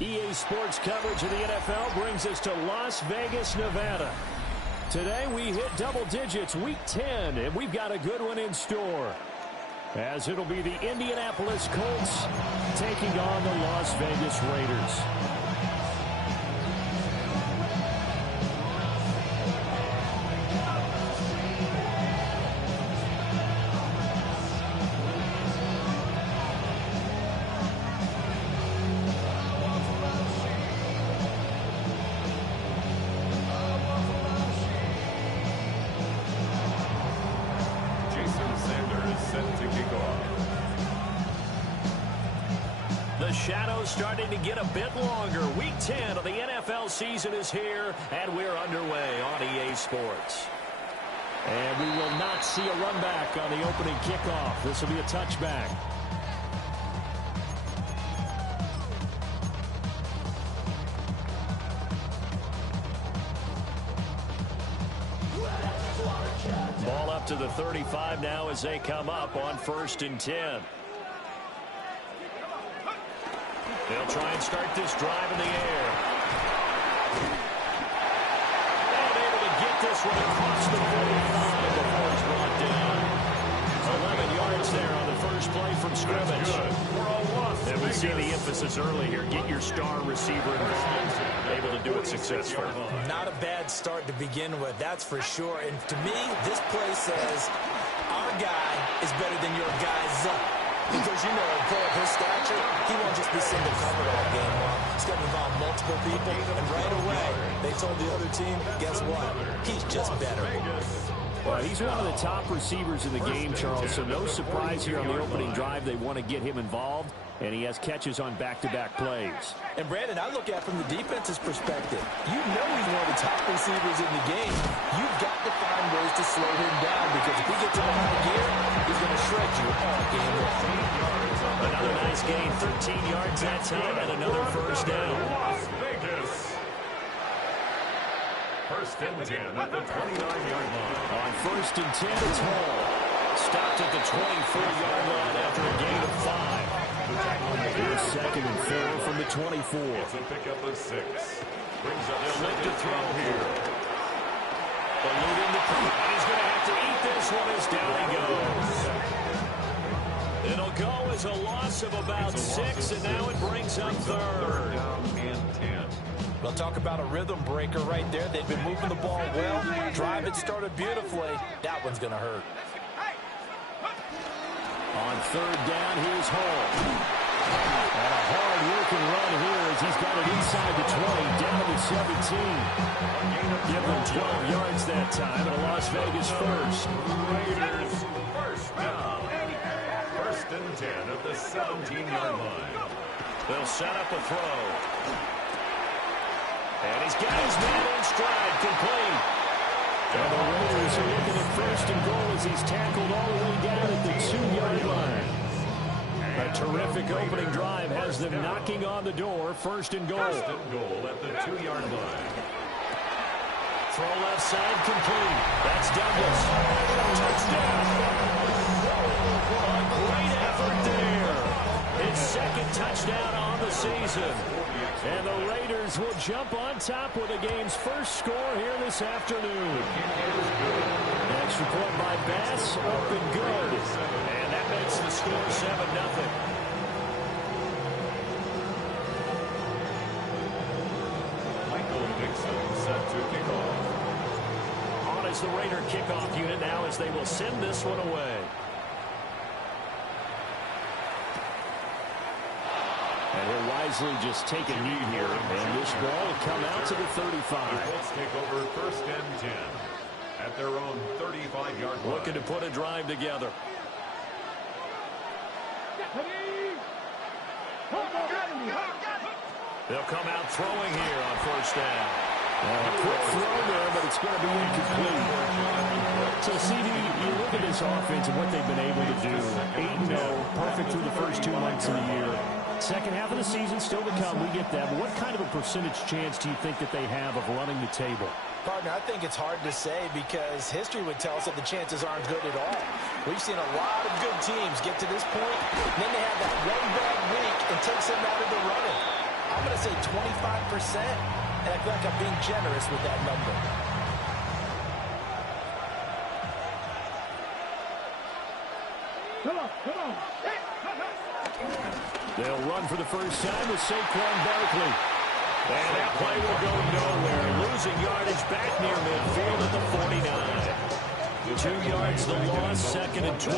EA Sports coverage of the NFL brings us to Las Vegas, Nevada. Today we hit double digits, Week 10, and we've got a good one in store, as it'll be the Indianapolis Colts taking on the Las Vegas Raiders. The shadows starting to get a bit longer. Week 10 of the NFL season is here, and we're underway on EA Sports. And we will not see a run back on the opening kickoff. This will be a touchback. Ball up to the 35 now as they come up on 1st and 10. They'll try and start this drive in the air. And able to get this one across the 45 before it's brought down. 11 yards there on the first play from scrimmage. And we see the emphasis early here. Get your star receiver involved. Able to do it successfully. Not a bad start to begin with, that's for sure. And to me, this play says, our guy is better than your guy's up. Because, you know, a player of his stature, he won't just be single covered all game long. He's going to involve multiple people, and right away, they told the other team, guess what? He's just better. Well, he's one of the top receivers in the game, Charles, so no surprise here on the opening drive. They want to get him involved, and he has catches on back-to-back plays. And, Brandon, I look at it from the defense's perspective. You know he's one of the top receivers in the game. You've got to find ways to slow him down, because if he gets in a high gear, he's going to shred you all game long. Another nice gain, 13 yards that time, and another first down. Las Vegas. 1st and 10 at the 29-yard line. On 1st and 10, it's Hall. Stopped at the 24-yard line after a gain of 5. Here's 2nd and 4 from the 24. It's a pickup of 6. Brings up They'll look to throw here. Eluding the punt. He's going to have to eat this one as down he goes. It'll go as a loss of about 6, and now it brings up 3rd. Down and 10. We'll talk about a rhythm breaker right there. They've been moving the ball well. Drive it started beautifully. That one's going to hurt. On 3rd down, here's Hall. And a hard-working run here as he's got it inside the 20, down to 17. Give them 12 yards that time, and a Las Vegas first. Raiders first down. 1st and 10 at the 17-yard line. They'll set up a throw. And he's got his man in stride, complete. And the Raiders are looking at 1st and goal as he's tackled all the way down at the 2-yard line. A terrific opening drive has them knocking on the door. 1st and goal. 1st and goal at the 2-yard line. Throw left side, complete. That's Douglas. Touchdown. A great effort there. His 2nd touchdown on the season. And the Raiders will jump on top with the game's first score here this afternoon. Extra point by Bass, up and good. And that makes the score 7-0. Michael Dixon set to kick off. On is the Raider kickoff unit now as they will send this one away. And he'll wisely just take a knee here, and this ball will come out to the 35. The Colts take over 1st and 10 at their own 35-yard line. Looking to put a drive together. They'll come out throwing here on 1st down. A quick throw there, but it's going to be incomplete. So, CD, you look at this offense and what they've been able to do. 8-0, perfect through the first 2 months of the year. Second half of the season still to come. We get that. But what kind of a percentage chance do you think that they have of running the table? Partner, I think it's hard to say because history would tell us that the chances aren't good at all. We've seen a lot of good teams get to this point, and then they have that one bad week and takes them out of the running. I'm going to say 25%, and I feel like I'm being generous with that number. Come on. They'll run for the first time with Saquon Barkley. And that play will go nowhere. Losing yardage back near midfield at the 49. 2 yards the loss, second and 12.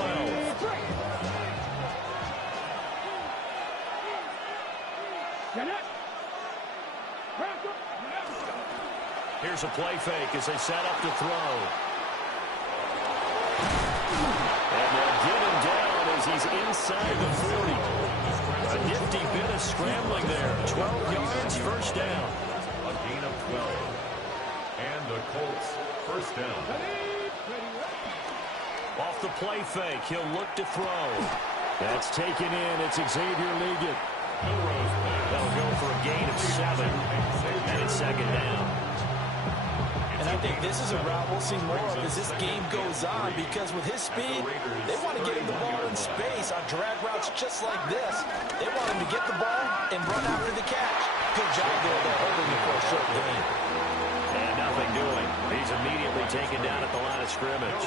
Here's a play fake as they set up to throw. And they'll get him down as he's inside the 40. A nifty bit of scrambling there. 12 yards, first down. A gain of 12. And the Colts, first down. Off the play fake, he'll look to throw. That's taken in. It's Xavier Liggett. That'll go for a gain of 7. And it's second down. And I think this is a route we'll see more of as this game goes on, because with his speed, they want to get him the ball in space on drag routes just like this. They want him to get the ball and run after the catch. Good job there, though, holding it for a short gain. And nothing doing. He's immediately taken down at the line of scrimmage.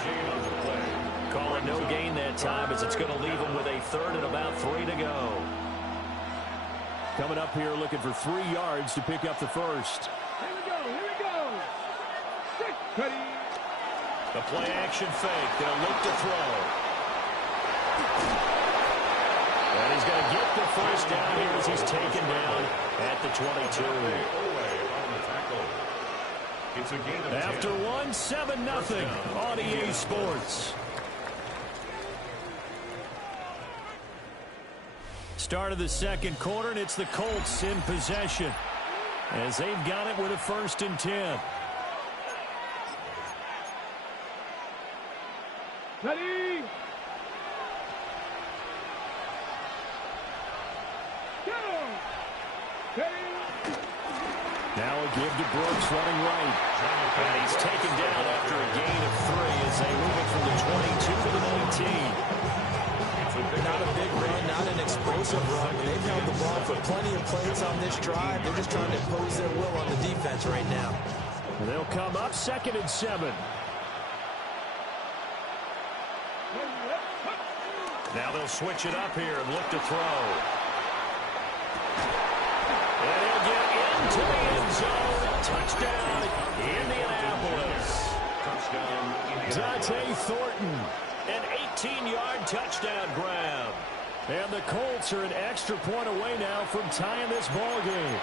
Call it no gain that time, as it's going to leave him with a third and about 3 to go. Coming up here looking for 3 yards to pick up the first. Here we go. The play action fake. They'll look to throw. And he's going to get the first down here as he's taken down at the 22. After 1, 7-0 on EA Sports. Start of the second quarter, and it's the Colts in possession as they've got it with a 1st and 10. Ready? Go! Ready? Now a give to Brooks running right. And he's taken down after a gain of 3 as they move it from the 22 to the 19. Not a big run, not an explosive run. They've held the ball for plenty of plays on this drive. They're just trying to impose their will on the defense right now. And they'll come up 2nd and 7. Now they'll switch it up here and look to throw. And he'll get into the end zone. Touchdown, Indianapolis. Dante Thornton, an 18-yard touchdown grab. And the Colts are an extra point away now from tying this ball game.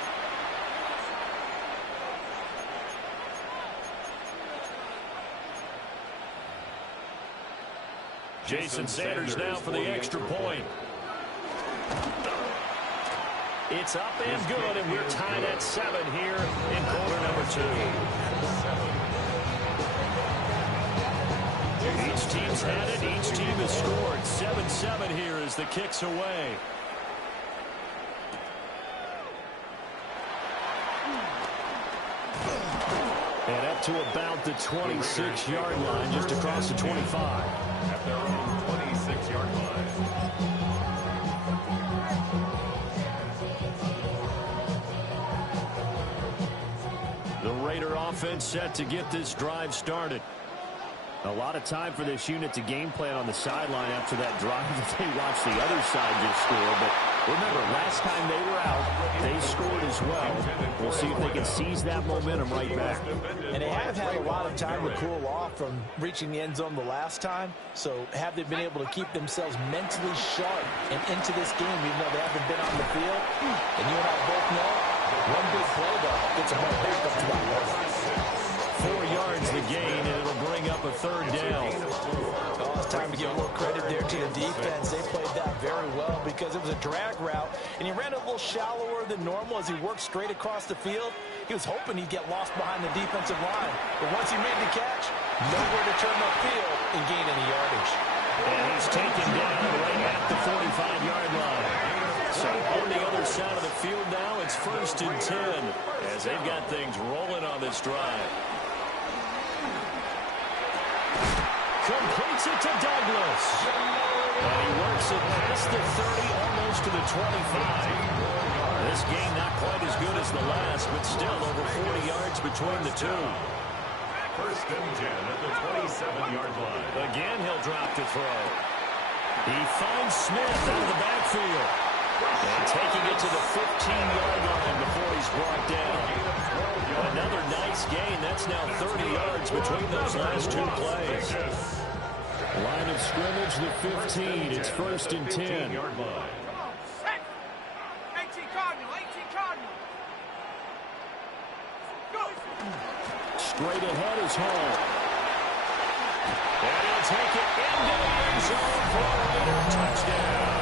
Jason Sanders now for the extra point. It's up and good, and we're tied at 7 here in quarter number 2. Each team's had it. Each team has scored. 7-7 here as the kick's away. And up to about the 26-yard line, just across the 25. At their own 26-yard line. The Raider offense set to get this drive started. A lot of time for this unit to game plan on the sideline after that drive that they watched the other side just score. But remember, last time they were out, they scored as well. We'll see if they can seize that momentum right back. And they have had a lot of time to cool off from reaching the end zone the last time. So have they been able to keep themselves mentally sharp and into this game, even though they haven't been on the field? And you and I both know, one big play, though, gets them right back up to that level. 4 yards the gain, and it'll bring up a 3rd down. Oh, it's time to give a little credit there to the defense. They played that very well because it was a drag route, and he ran a little shallower than normal as he worked straight across the field. He was hoping he'd get lost behind the defensive line. But once he made the catch, nowhere to turn upfield and gain any yardage. And he's taken down right at the 45-yard line. So on the other side of the field now, it's 1st and 10 as they've got things rolling on this drive. Completes it to Douglas. And he works it past the 30, almost to the 25. This game not quite as good as the last, but still over 40 yards between the two. First and 10 at the 27-yard line. Again, he'll drop to throw. He finds Smith out of the backfield. And taking it to the 15-yard line before he's brought down. Another nice gain. That's now 30 yards between those last two plays. Line of scrimmage, the 15. It's first and 10. Straight ahead is Hall. And he'll take it into the end zone for a Raider touchdown.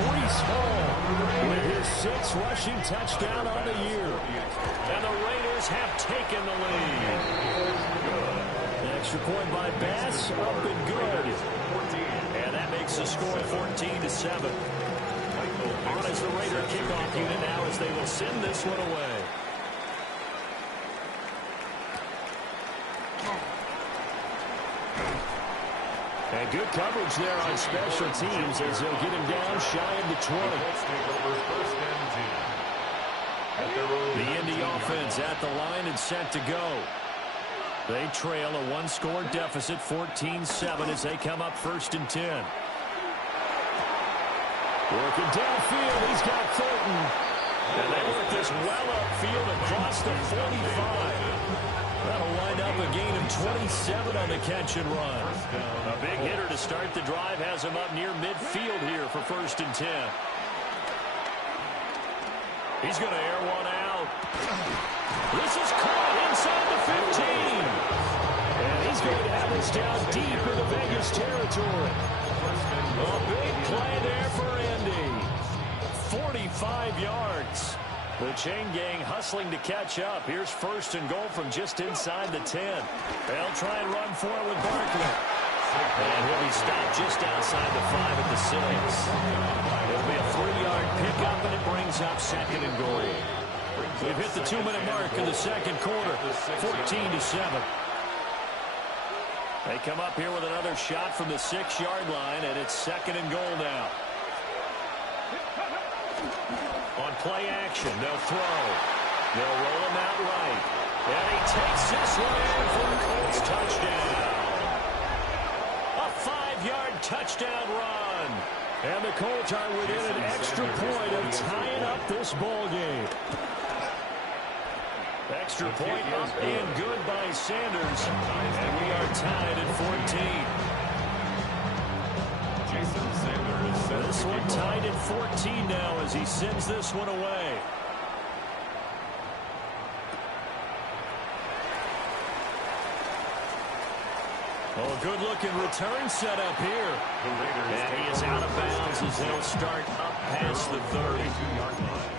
Breece Hall with his 6th rushing touchdown on the year. And the Raiders have taken the lead. An extra point by Bass, up and good. And that makes the score 14-7. On as the Raider kickoff unit now as they will send this one away. And good coverage there on special teams as they'll get him down shy of the 20. The Indy offense at the line and set to go. They trail a one-score deficit, 14-7, as they come up first and 10. Working downfield, he's got Thornton. And they work this well upfield across the 45. That'll wind up a gain of 27 on the catch and run. A big hitter to start the drive has him up near midfield here for first and 10. He's going to air one out. This is caught inside the 15. And he's going to have this down deep into Vegas territory. A big play there for Indy. 45 yards. The chain gang hustling to catch up. Here's first and goal from just inside the 10. They'll try and run for it with Barkley. And he'll be stopped just outside the 5 at the 6. It'll be a 3-yard pickup, and it brings up second and goal. We've hit the 2-minute mark in the second quarter, 14-7. They come up here with another shot from the 6-yard line, and it's second and goal now. On play action, they'll throw. They'll roll him out right. And he takes this one in for a Colts touchdown. A 5-yard touchdown run. And the Colts are within an extra point of tying up this ball game. Extra point up and good by Sanders. And we are tied at 14. This one tied at 14 now as he sends this one away. Oh, a good-looking return set up here. And he is out of bounds as they'll start up past the 30-yard line.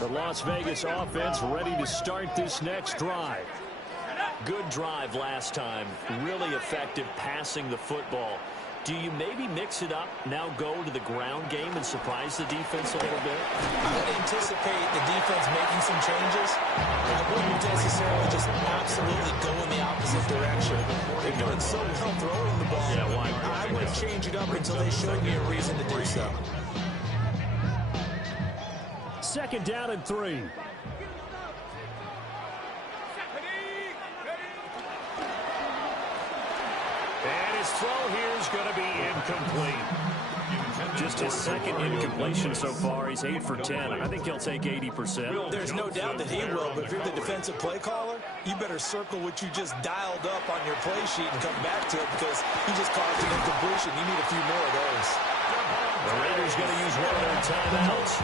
The Las Vegas offense ready to start this next drive. Good drive last time. Really effective passing the football. Do you maybe mix it up, now go to the ground game and surprise the defense a little bit? I would anticipate the defense making some changes. I wouldn't necessarily just absolutely go in the opposite direction. They're doing so well throwing the ball. Yeah, why? I wouldn't change it up until they showed me a reason to do so. Second down and 3. And his throw here is going to be incomplete. Just his second incompletion so far. He's 8 for 10. I think he'll take 80%. There's no doubt that he will, but if you're the defensive play caller, you better circle what you just dialed up on your play sheet and come back to it because he just caused an incompletion. You need a few more of those. The Raiders going to use one of their timeouts.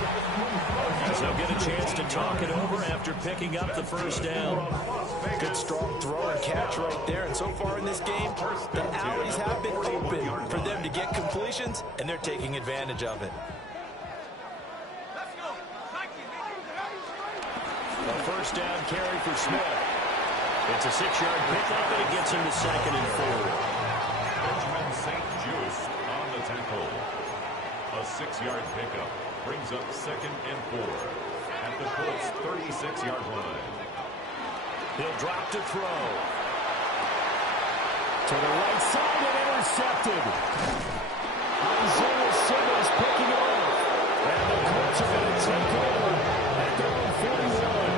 As they'll get a chance to talk it over after picking up the first down. Good strong throw and catch right there. And so far in this game, the alleys have been open for them to get completions, and they're taking advantage of it. A first down carry for Smith. It's a 6-yard pickup, and it gets him to second and 4. Benjamin St. Just on the tackle. A 6-yard pickup brings up second and 4 at the Colts' 36-yard line. He'll drop to throw. To the right side and intercepted. Isaiah Simmons picking it off. And the Colts are going to take over at their own 41.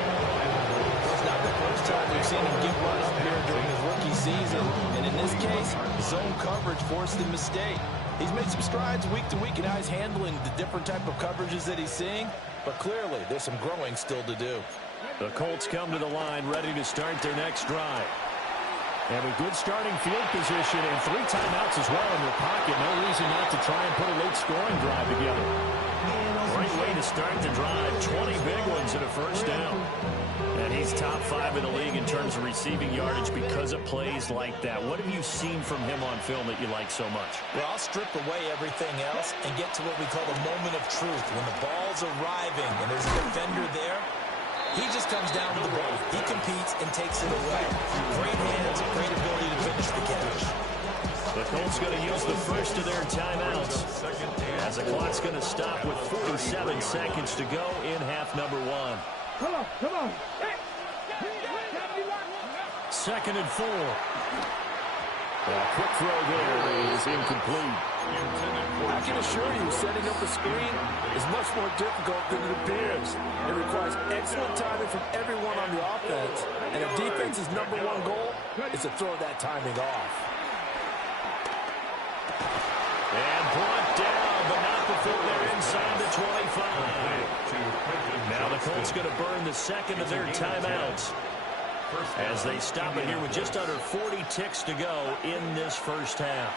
It's not the first time we've seen him get run up here during his rookie season. And in this case, zone coverage forced him to stay. He's made some strides week to week, and now he's handling the different type of coverages that he's seeing. But clearly, there's some growing still to do. The Colts come to the line ready to start their next drive. And with good starting field position and 3 timeouts as well in their pocket, no reason not to try and put a late scoring drive together. Great way to start the drive. 20 big ones and a first down. And he's top 5 in the league in terms of receiving yardage because of plays like that. What have you seen from him on film that you like so much? Well, I'll strip away everything else and get to what we call the moment of truth. When the ball's arriving and there's a defender there, he just comes down with the ball. He competes and takes it away. Great hands, great ability to finish the catch. The Colts going to use the first of their timeouts as the clock's going to stop with 47 seconds to go in half number 1. Come on, come on. Hey. 2nd and 4. A quick throw there is incomplete. I can assure you, setting up a screen is much more difficult than it appears. It requires excellent timing from everyone on the offense, and if defense's #1 goal is to throw that timing off. And brought down, but not before they're inside the 25. Now the Colts going to burn the second of their timeouts as they stop it here with just under 40 ticks to go in this first half.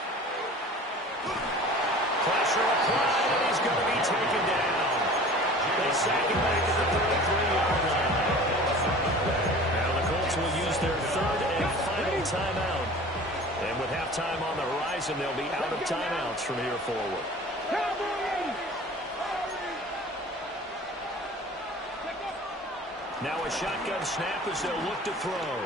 Pressure applied, and he's going to be taken down. They sack him back at the 33-yard line. Now the Colts will use their 3rd and final timeout. And with halftime on the horizon, they'll be out of timeouts from here forward. Now a shotgun snap as they'll look to throw.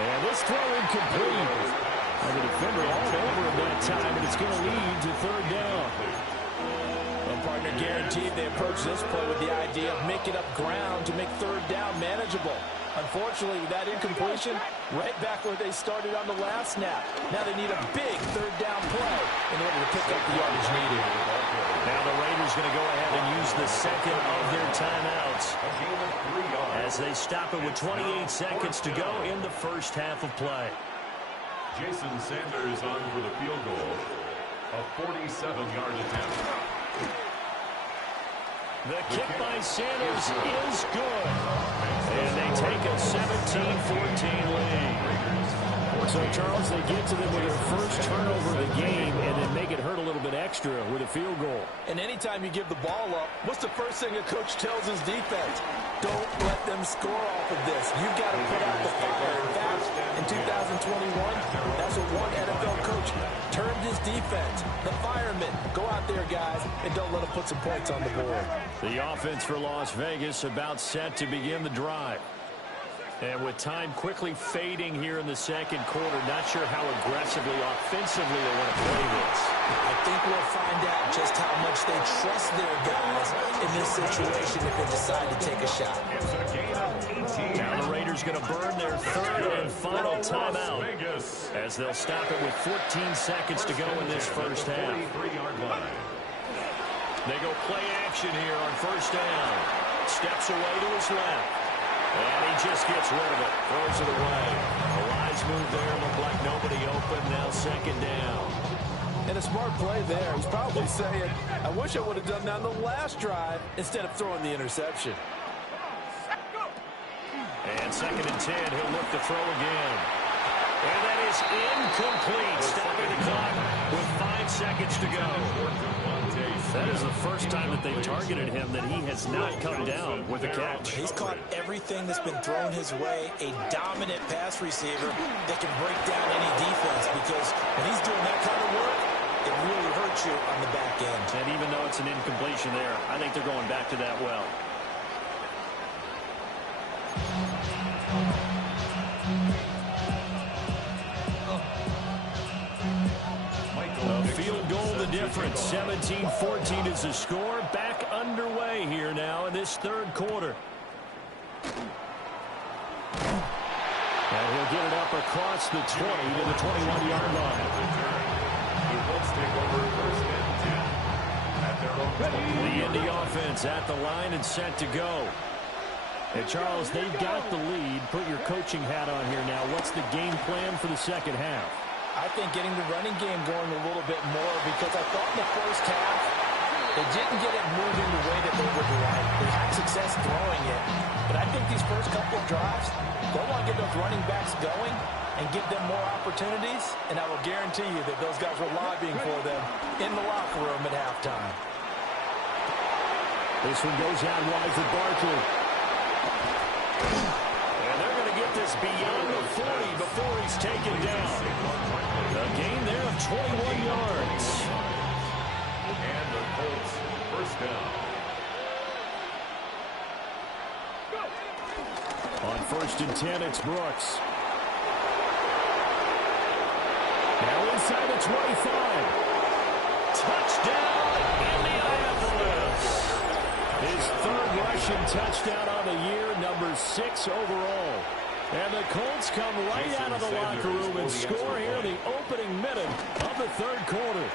And this throw incomplete. And the defender all over him that time, and it's going to lead to 3rd down. Well, partner, guaranteed they approach this play with the idea of making up ground to make 3rd down manageable. Unfortunately, with that incompletion, right back where they started on the last snap. Now they need a big 3rd down play in order to pick up the yardage needed. Now the Raiders going to go ahead and use the second of their timeouts as they stop it with 28 seconds to go in the first half of play. Jason Sanders on for the field goal. A 47-yard attempt. The kick by Sanders is good. And they take a 17-14 lead. So, Charles, they get to them with their first turnover of the game and then make it hurt a little bit extra with a field goal. And anytime you give the ball up, what's the first thing a coach tells his defense? Don't let them score off of this. You've got to put out the fire. In fact, in 2021, that's what one NFL coach termed his defense. The firemen. Go out there, guys, and don't let them put some points on the board. The offense for Las Vegas about set to begin the drive. And with time quickly fading here in the second quarter, not sure how aggressively, offensively they want to play this. I think we'll find out just how much they trust their guys in this situation if they decide to take a shot. Now the Raiders going to burn their 3rd and final timeout as they'll stop it with 14 seconds to go in this first half. They go play action here on 1st down. Steps away to his left. And he just gets rid of it. Throws it away. A wise move there. Looked like nobody open. Now 2nd down. And a smart play there. He's probably saying, I wish I would have done that on the last drive instead of throwing the interception. And 2nd and 10. He'll look to throw again. And that is incomplete. Stopping the clock with 5 seconds to go. That is the first time that they've targeted him that he has not come down with a catch. He's caught everything that's been thrown his way. A dominant pass receiver that can break down any defense, because when he's doing that kind of work, it really hurts you on the back end. And even though it's an incompletion there, I think they're going back to that well. A field goal the difference. 17-14 is the score. Back underway here now in this 3rd quarter. And he'll get it up across the 20 to the 21-yard line. The Colts take over The Indy offense at the line and set to go. And Charles, they've got the lead. Put your coaching hat on here now. What's the game plan for the second half? I think getting the running game going a little bit more, because I thought in the first half they didn't get it moving the way that they would like. They had success throwing it. But I think these first couple of drives, they'll want to get those running backs going and give them more opportunities. And I will guarantee you that those guys were lobbying for them in the locker room at halftime. This one goes out wide for Barkley. And they're going to get this beyond the 40 before he's taken down. A gain there of 21 yards. And the Colts first down. On 1st and 10, it's Brooks. Now inside the 25. Touchdown, Indianapolis. His 3rd rushing touchdown on the year, number 6 overall. And the Colts come right out of the locker room and score here in the opening minute of the 3rd quarter.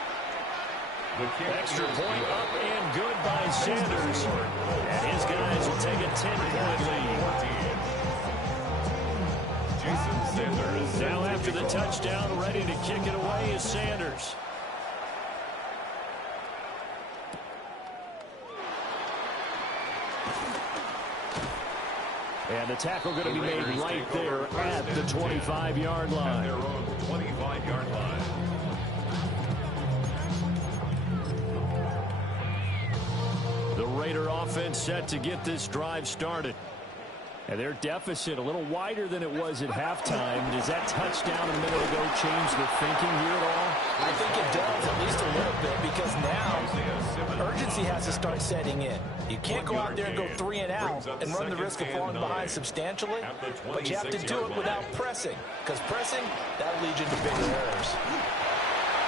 Extra point up and good by Sanders. And his guys will take a 10-point lead. Now after the touchdown, ready to kick it away is Sanders. And the tackle going to be made right there at the 25-yard line. Their own 25-yard line. The Raider offense set to get this drive started. And their deficit a little wider than it was at halftime. Does that touchdown a minute ago change the thinking here at all? I think it does, at least a little bit, because now urgency has to start setting in. You can't go out there and go 3 and out and run the risk of falling behind substantially, but you have to do it without pressing, because pressing, that'll lead you to bigger errors.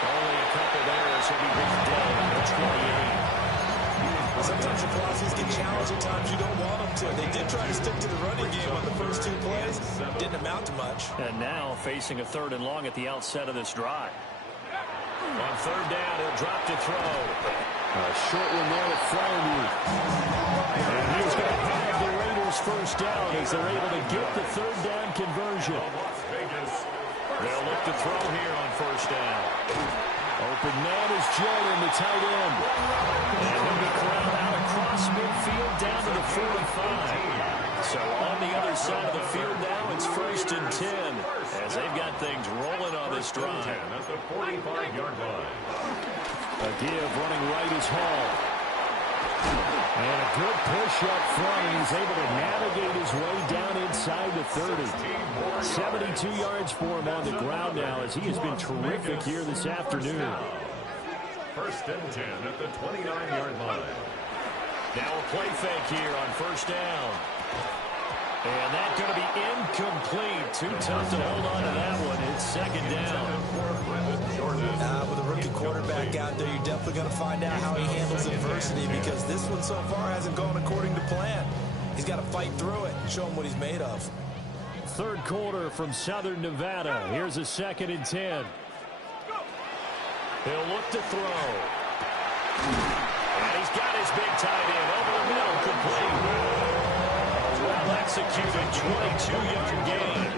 Only a couple of errors will be brought down at the 28. Sometimes the philosophies get challenged at times you don't want them to. They did try to stick to the running game on the first 2 plays. Didn't amount to much. And now facing a 3rd and long at the outset of this drive. On 3rd down, he'll drop to throw. A short one there to Fryermuth. And he's going to have the Raiders first down as they're able to get the 3rd down conversion. They'll look to throw here on 1st down. Open man is Jordan, the tight end. And he'll be corralled out across midfield down to the 45. So on the other side of the field now, it's 1st and 10 as they've got things rolling on this drive. At the 45-yard line. A give running right is Hall. And a good push up front, and he's able to navigate his way down inside the 30. 72 yards for him on the ground now as he has been terrific here this afternoon. 1st and 10 at the 29-yard line. Now a play fake here on 1st down. And that's going to be incomplete. Too tough to hold on to that one. It's 2nd down. With a rookie quarterback out there, you're definitely going to find out how he handles adversity, because this one so far hasn't gone according to plan. He's got to fight through it and show him what he's made of. 3rd quarter from Southern Nevada. Here's a 2nd and 10. He'll look to throw. And he's got his big tight end over the middle, complete. Well-executed 22-yard gain.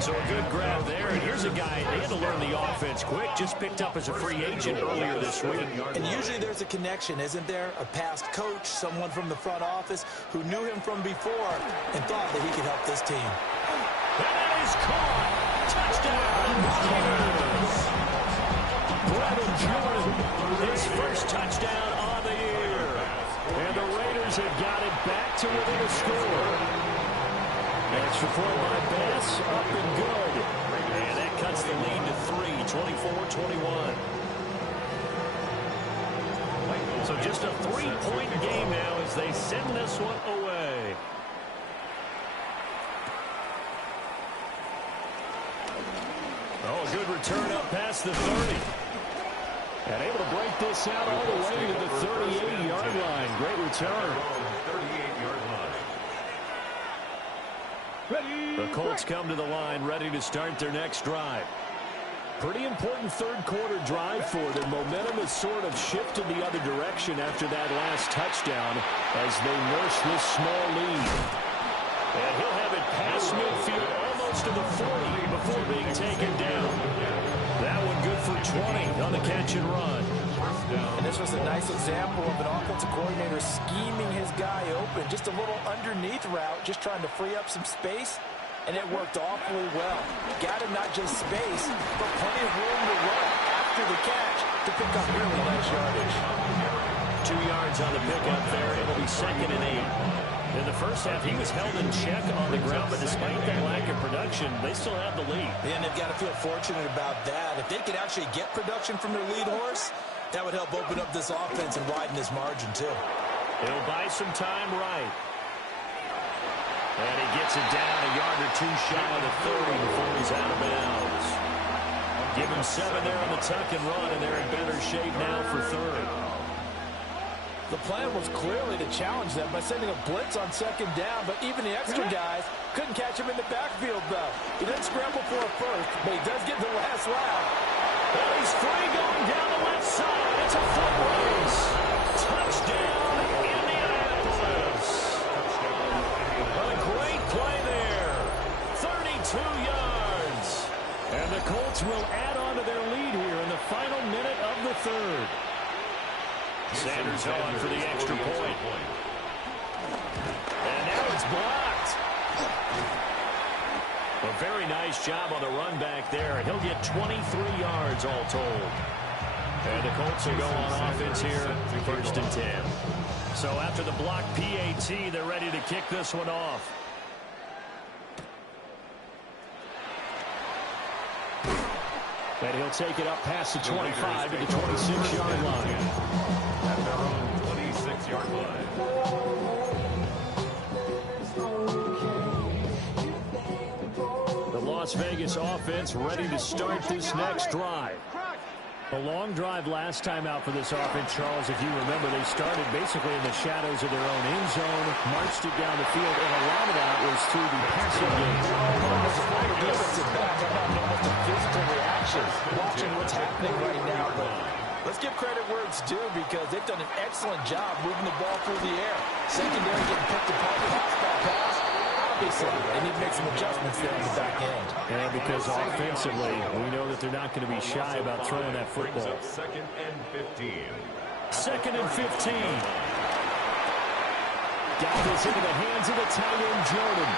So a good grab there. And here's a guy, they had to learn the offense quick, just picked up as a free agent earlier this week. And usually there's a connection, isn't there? A past coach, someone from the front office who knew him from before and thought that he could help this team. That is caught. Touchdown, Raiders. Brevin Jordan, his first touchdown on the year. And the Raiders have got it back to within a score. Extra point by Bass, up and good. And that cuts the lead to 3, 24-21. So just a 3-point game now as they send this one away. Oh, a good return up past the 30. And able to break this out all the way to the 38-yard line. Great return. 38-yard line. The Colts come to the line, ready to start their next drive. Pretty important third-quarter drive for them. Momentum has sort of shifted the other direction after that last touchdown as they nurse this small lead. And he'll have it past midfield almost to the 40 before being taken down. That one good for 20 on the catch and run. And this was a nice example of an offensive coordinator scheming his guy open. Just a little underneath route, just trying to free up some space. And it worked awfully well. Got him not just space, but plenty of room to run after the catch to pick up really nice yardage. 2 yards on the pickup there. It'll be 2nd and 8. In the first half, he was held in check on the ground, but despite that lack of production, they still have the lead. And they've got to feel fortunate about that. If they could actually get production from their lead horse, that would help open up this offense and widen this margin, too. He'll buy some time right. And he gets it down a yard or two shy of the 30 before he's out of bounds. Give him 7 there on the tuck and run, and they're in better shape now for 3rd. The plan was clearly to challenge them by sending a blitz on 2nd down, but even the extra guys couldn't catch him in the backfield, though. He didn't scramble for a first, but he does get the last lap. And he's free going down the left side. It's a foot race. Touchdown, Indianapolis. A great play there. 32 yards. And the Colts will add on to their lead here in the final minute of the 3rd. Sanders on for the extra point. And now it's blocked. A very nice job on the run back there. He'll get 23 yards all told. And the Colts will go on offense here, 1st and 10. So after the block PAT, they're ready to kick this one off. And he'll take it up past the 25 to the 26-yard line. At their own 26-yard line. The Las Vegas offense ready to start this next drive. A long drive last time out for this offense, Charles. If you remember, they started basically in the shadows of their own end zone, marched it down the field, and a lot of that was through the passing game. As a former defensive back, I'm not almost a physical reaction watching what's happening right now, but let's give credit where it's due because they've done an excellent job moving the ball through the air. Secondary getting picked apart with halfback pass. Obviously, they need to make some adjustments there in the back end. And because offensively, we know that they're not going to be shy about throwing that football. 2nd and 15. 2nd and 15. Got this into the hands of the tight end, Jordan.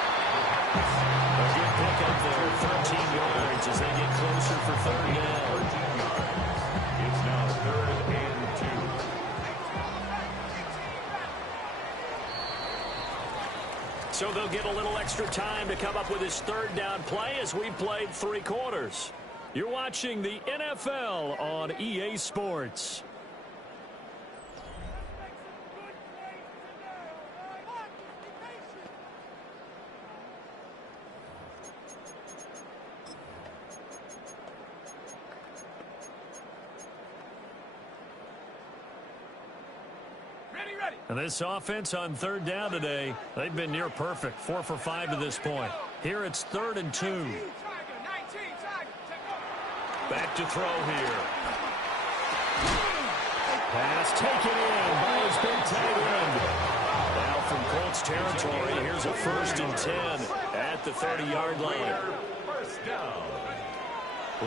A good pick up there, 13 yards as they get closer for 3rd down. 13 yards. It's now 3rd and 2. So they'll get a little extra time to come up with his 3rd down play as we played 3 quarters. You're watching the NFL on EA Sports. And this offense on 3rd down today, they've been near perfect. 4 for 5 to this point. Here it's 3rd and 2. Back to throw here. Pass taken in by his big tight end. Now from Colts territory, here's a 1st and 10 at the 30-yard line. First down.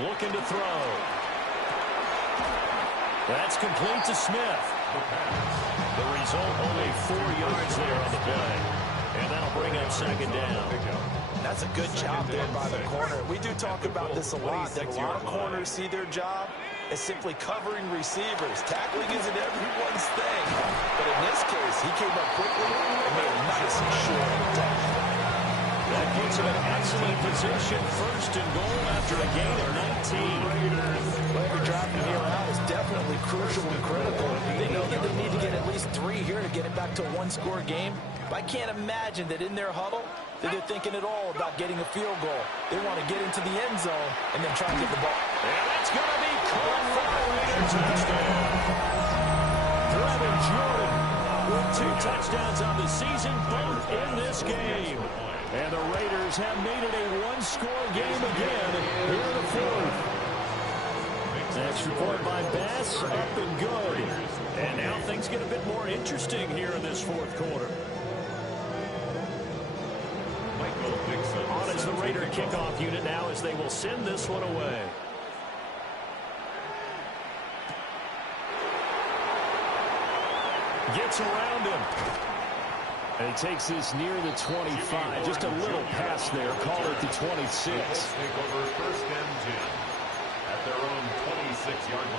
Looking to throw. That's complete to Smith. The result, only 4 yards there on the play. And that'll bring up 2nd down. That's a good job there by the corner. We do talk about this a lot, that a lot of corners see their job as simply covering receivers. Tackling isn't everyone's thing. But in this case, he came up quickly and made a nice and short touch. That gives him an excellent position. 1st and goal after a gain of 19. Well, every drive from here out is definitely crucial and critical. They know that they need to get at least 3 here to get it back to a 1-score game. But I can't imagine that in their huddle that they're thinking at all about getting a field goal. They want to get into the end zone and then try and get the ball. And that's going to be caught for a Raider touchdown. Brevin Jordan with 2 touchdowns on the season, both in this game. And the Raiders have made it a 1-score game again here in the 4th. Extra point by Bass, up and good. And now things get a bit more interesting here in this fourth quarter. On is the Raider kickoff unit now as they will send this one away. Gets around him. And he takes this near the 25. Just a little pass there. Call it the 26. Take over first and 10 at their own 26-yard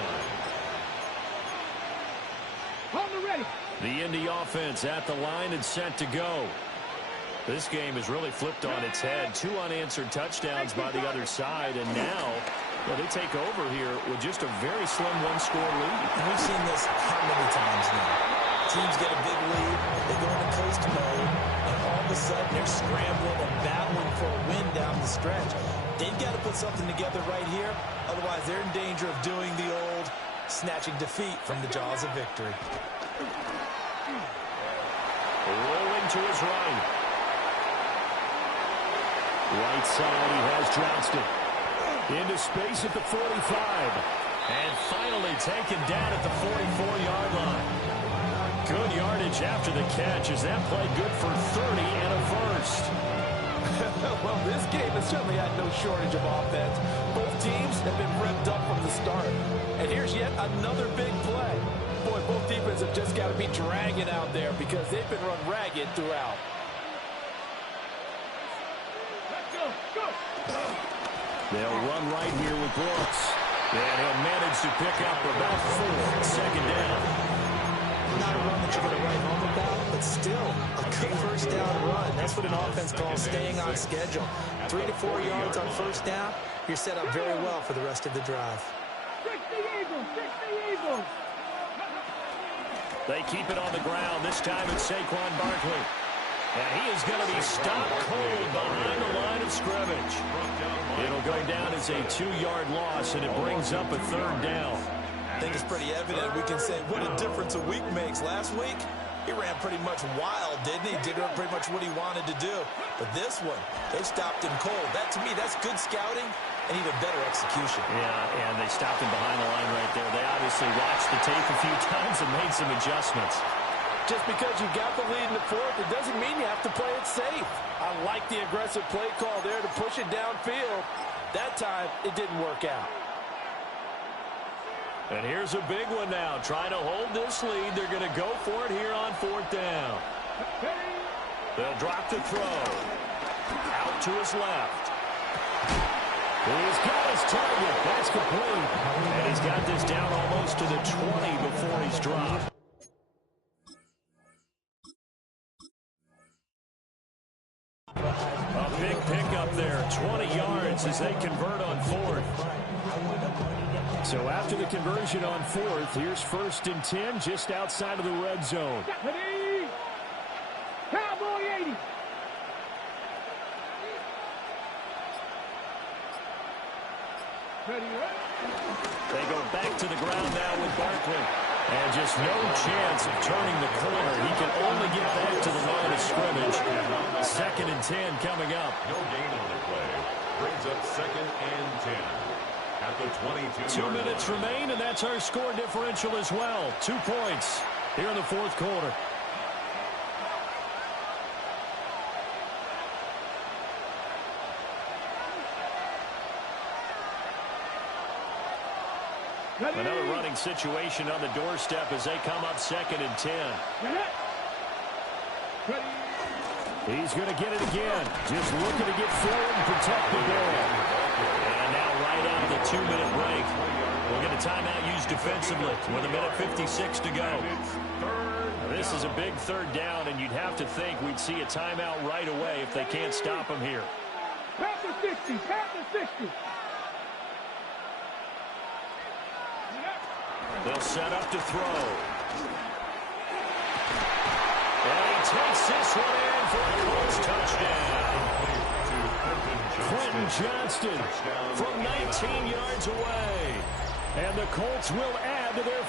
line. On the ready. The Indy offense at the line and set to go. This game has really flipped on its head. 2 unanswered touchdowns by the other side. And now, well, they take over here with just a very slim one-score lead. And we've seen this how many times now? Teams get a big lead, they go into coast mode, and all of a sudden they're scrambling and battling for a win down the stretch. They've got to put something together right here, otherwise they're in danger of doing the old snatching defeat from the jaws of victory. Rolling to his right. Right side, he has Johnston. Into space at the 45. And finally taken down at the 44-yard line. Good yardage after the catch. Is that play good for 30 and a first? Well, this game has certainly had no shortage of offense. Both teams have been revved up from the start. And here's yet another big play. Boy, both defenses have just got to be dragging out there because they've been run ragged throughout. Let's go. Go. They'll run right here with Brooks. And he'll manage to pick up about 4. Second down. Not a run that you're going to write home about, but still a good first down run. That's what an offense calls staying on schedule. 3 to 4 yards on first down. You're set up very well for the rest of the drive. 60 Eagles. 60 Eagles. They keep it on the ground. This time it's Saquon Barkley. And he is going to be stopped cold behind the line of scrimmage. It'll go down as a 2-yard loss, and it brings up a third down. I think it's pretty evident. We can say what a difference a week makes. Last week, he ran pretty much wild, didn't he? Did pretty much what he wanted to do. But this one, they stopped him cold. That, to me, that's good scouting and even better execution. Yeah, and they stopped him behind the line right there. They obviously watched the tape a few times and made some adjustments. Just because you got the lead in the fourth, it doesn't mean you have to play it safe. I like the aggressive play call there to push it downfield. That time, it didn't work out. And here's a big one now. Trying to hold this lead. They're going to go for it here on 4th down. They'll drop the throw. Out to his left. He's got his target. That's complete. And he's got this down almost to the 20 before he's dropped. A big pickup there. 20 yards as they convert on 4th. So after the conversion on 4th, here's 1st and 10 just outside of the red zone. Ready. Cowboy 80. Ready. They go back to the ground now with Barkley. And just no chance of turning the corner. He can only get back to the line of scrimmage. 2nd and 10 coming up. No gain on the play. Brings up 2nd and 10. At the 22. 2 minutes remain, and that's our score differential as well. 2 points here in the 4th quarter. Ready. Another running situation on the doorstep as they come up 2nd and 10. Ready. He's going to get it again. Just looking to get forward and protect the ball. And now right out of the 2-minute break, we'll get a timeout used defensively with 1:56 to go. This is a big 3rd down, and you'd have to think we'd see a timeout right away if they can't stop him here. Pat the 60. Pat the 60. They'll set up to throw. And he takes this one in for a Colts touchdown. Quentin Johnston from 19 yards away. And the Colts will add to their